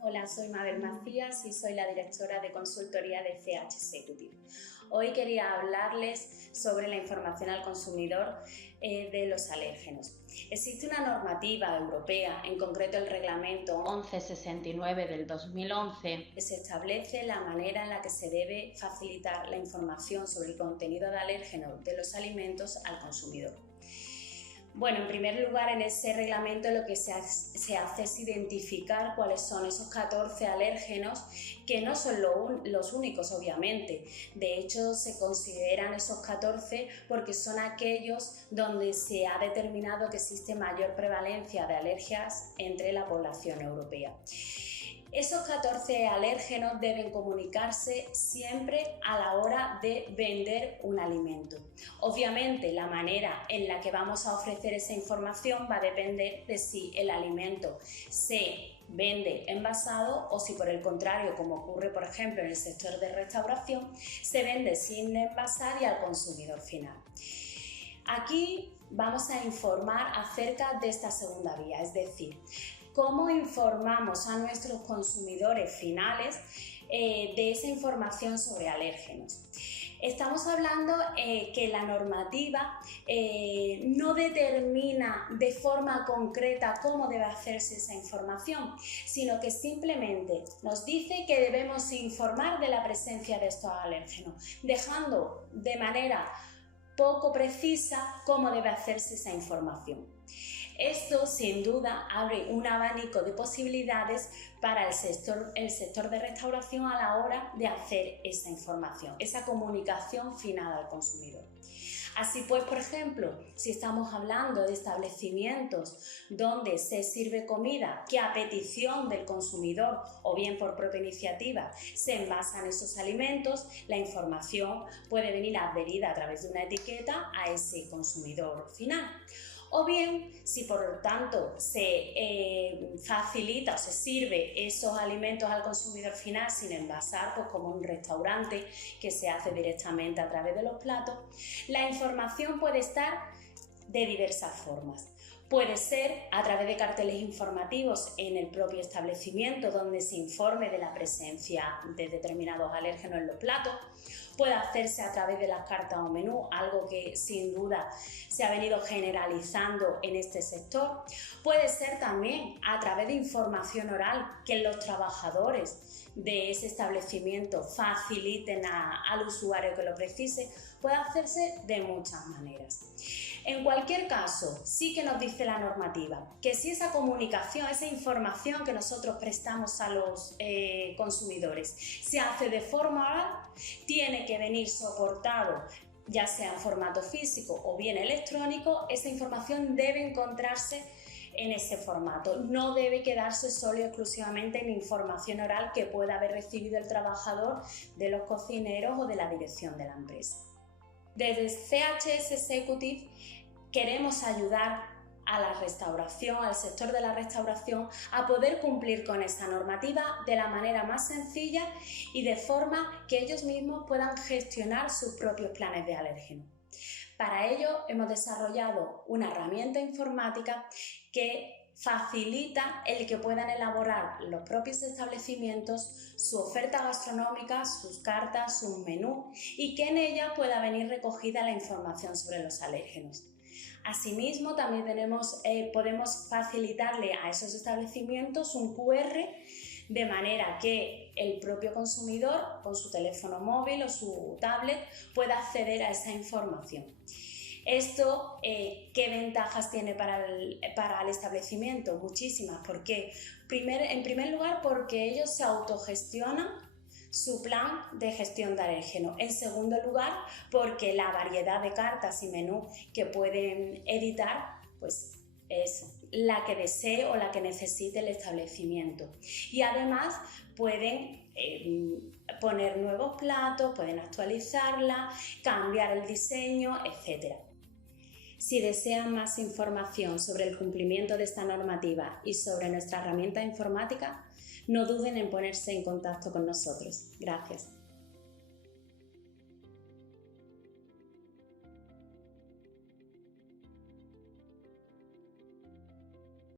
Hola, soy Mabel Macías y soy la directora de consultoría de CH Executive. Hoy quería hablarles sobre la información al consumidor de los alérgenos. Existe una normativa europea, en concreto el Reglamento 1169 del 2011, que se establece la manera en la que se debe facilitar la información sobre el contenido de alérgenos de los alimentos al consumidor. Bueno, en primer lugar, en ese reglamento lo que se hace es identificar cuáles son esos 14 alérgenos, que no son los únicos, obviamente. De hecho, se consideran esos 14 porque son aquellos donde se ha determinado que existe mayor prevalencia de alergias entre la población europea. Esos 14 alérgenos deben comunicarse siempre a la hora de vender un alimento. Obviamente, la manera en la que vamos a ofrecer esa información va a depender de si el alimento se vende envasado o si, por el contrario, como ocurre por ejemplo en el sector de restauración, se vende sin envasar y al consumidor final. Aquí vamos a informar acerca de esta segunda vía, es decir, cómo informamos a nuestros consumidores finales de esa información sobre alérgenos. Estamos hablando que la normativa no determina de forma concreta cómo debe hacerse esa información, sino que simplemente nos dice que debemos informar de la presencia de estos alérgenos, dejando de manera poco precisa cómo debe hacerse esa información. Esto, sin duda, abre un abanico de posibilidades para el sector de restauración a la hora de hacer esa información, esa comunicación final al consumidor. Así pues, por ejemplo, si estamos hablando de establecimientos donde se sirve comida que a petición del consumidor o bien por propia iniciativa se envasan esos alimentos, la información puede venir adherida a través de una etiqueta a ese consumidor final. O bien, si por lo tanto se facilita o se sirve esos alimentos al consumidor final sin envasar, pues como un restaurante que se hace directamente a través de los platos, la información puede estar de diversas formas. Puede ser a través de carteles informativos en el propio establecimiento donde se informe de la presencia de determinados alérgenos en los platos. Puede hacerse a través de las cartas o menú, algo que sin duda se ha venido generalizando en este sector. Puede ser también a través de información oral que los trabajadores de ese establecimiento faciliten al usuario que lo precise. Puede hacerse de muchas maneras. En cualquier caso, sí que nos dice la normativa que si esa comunicación, esa información que nosotros prestamos a los consumidores se hace de forma oral, tiene que venir soportado, ya sea en formato físico o bien electrónico. Esa información debe encontrarse en ese formato, no debe quedarse solo y exclusivamente en información oral que pueda haber recibido el trabajador de los cocineros o de la dirección de la empresa. Desde CHS Executive queremos ayudar a la restauración, al sector de la restauración, a poder cumplir con esa normativa de la manera más sencilla y de forma que ellos mismos puedan gestionar sus propios planes de alérgenos. Para ello hemos desarrollado una herramienta informática que facilita el que puedan elaborar los propios establecimientos su oferta gastronómica, sus cartas, sus menús y que en ella pueda venir recogida la información sobre los alérgenos. Asimismo, también podemos facilitarle a esos establecimientos un QR de manera que el propio consumidor con su teléfono móvil o su tablet pueda acceder a esa información. Esto, ¿qué ventajas tiene para el establecimiento? Muchísimas. ¿Por qué? En primer lugar, porque ellos se autogestionan su plan de gestión de alérgenos. En segundo lugar, porque la variedad de cartas y menús que pueden editar, pues es la que desee o la que necesite el establecimiento. Y además pueden poner nuevos platos, pueden actualizarla, cambiar el diseño, etc. Si desean más información sobre el cumplimiento de esta normativa y sobre nuestra herramienta informática, no duden en ponerse en contacto con nosotros. Gracias.